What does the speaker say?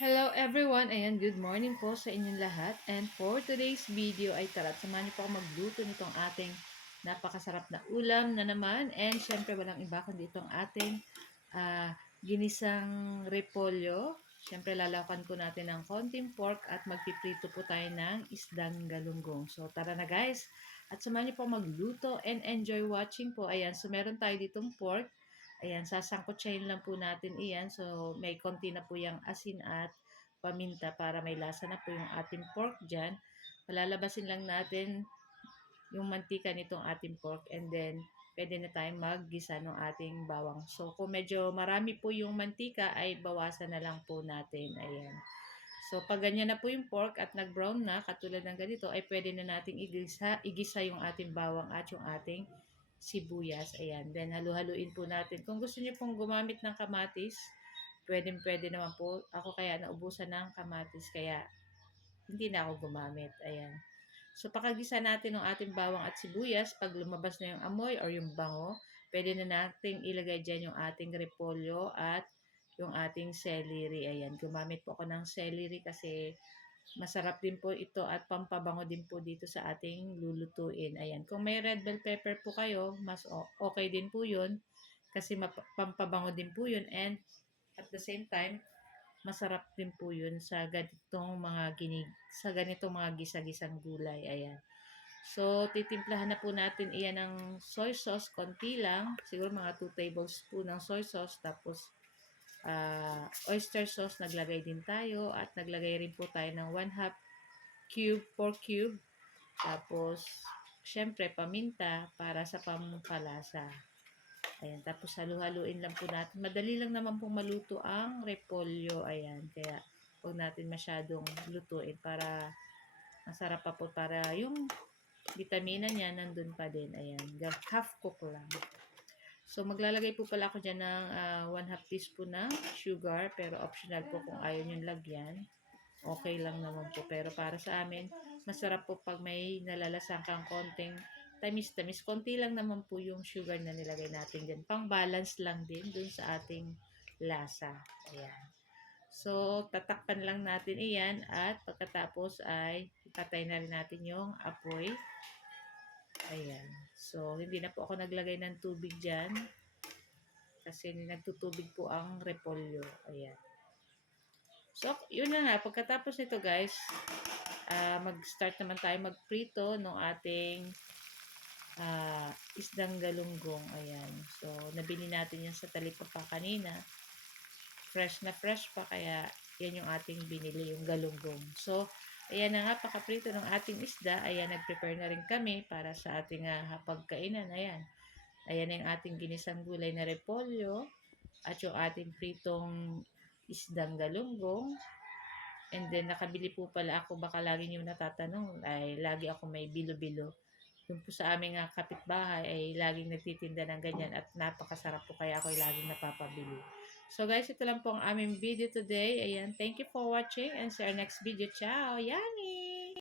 Hello everyone! Ayan, good morning po sa inyong lahat. And for today's video ay tara, samahan niyo po ako magluto nitong ating napakasarap na ulam na naman. And syempre walang iba kundi itong ating ginisang repolyo. Syempre lalakan po natin ng konting pork at magpiprito po tayo ng isdang galunggong. So tara na guys! At samahan niyo po magluto and enjoy watching po. Ayan, so meron tayo ditong pork. Ayan, sasangkutsahin lang po natin iyan. So, may konti na po yung asin at paminta para may lasa na po yung ating pork dyan. Palalabasin lang natin yung mantika nitong ating pork and then pwede na tayong maggisa ng ating bawang. So, kung medyo marami po yung mantika ay bawasan na lang po natin. Ayan. So, pag ganyan na po yung pork at nag-brown na, katulad ng ganito, ay pwede na nating igisa yung ating bawang at yung ating sibuyas. Ayan. Then, halu-haluin po natin. Kung gusto niyo pong gumamit ng kamatis, pwede naman po. Ako kaya naubusan ng kamatis, kaya hindi na ako gumamit. Ayan. So, pakagisa natin ng ating bawang at sibuyas. Pag lumabas na yung amoy or yung bango, pwede na nating ilagay dyan yung ating repolyo at yung ating celery. Ayan, gumamit po ako ng celery kasi masarap din po ito at pampabango din po dito sa ating lulutuin. Ayan, kung may red bell pepper po kayo, mas okay din po yun kasi pampabango din po yun and at the same time, masarap din po yun sa ganitong mga gisa-gisang gulay. Ayan. So, titimplahan na po natin iyan ng soy sauce, konti lang. Siguro mga 2 tablespoon ng soy sauce. Tapos, oyster sauce, naglagay din tayo. At naglagay rin po tayo ng 1/2 cube, pork cube. Tapos, syempre, paminta para sa pampalasa. Ayan, tapos halu-haluin lang po natin. Madali lang naman pong maluto ang repolyo. Ayan, kaya huwag natin masyadong lutuin para masarap pa po para yung vitamina niya nandun pa din. Ayan, half cook lang. So, maglalagay po pala ako dyan ng 1/2 teaspoon ng sugar, pero optional po kung ayaw nyo lagyan. Okay lang naman po. Pero para sa amin, masarap po pag may nalalasan kang konting tamis-tamis. Konti lang naman po yung sugar na nilagay natin dyan. Pang-balance lang din dun sa ating lasa. Ayan. So, tatakpan lang natin iyan at pagkatapos ay ipatay na rin natin yung apoy. Ayan. So, hindi na po ako naglagay ng tubig dyan kasi nagtutubig po ang repolyo. Ayan. So, yun na nga. Pagkatapos nito guys, mag-start naman tayo magprito ng ating isdang galunggong. Ayan. So, nabili natin yan sa talipapa kanina. Fresh na fresh pa, kaya yan yung ating binili, yung galunggong. So, ayan na nga, pakaprito ng ating isda. Ayan, nag-prepare na rin kami para sa ating hapagkainan. Ayan. Ayan na yung ating ginisang gulay na repolyo at yung ating pritong isdang galunggong. And then, nakabili po pala ako, baka lagi niyo natatanong, ay lagi ako may bilo-bilo. Yung po sa aming kapitbahay ay laging nagtitinda ng ganyan at napakasarap po kaya ako ay laging napapabili. So guys, ito lang po ang aming video today. Ayan, thank you for watching and see our next video. Ciao! Yummy!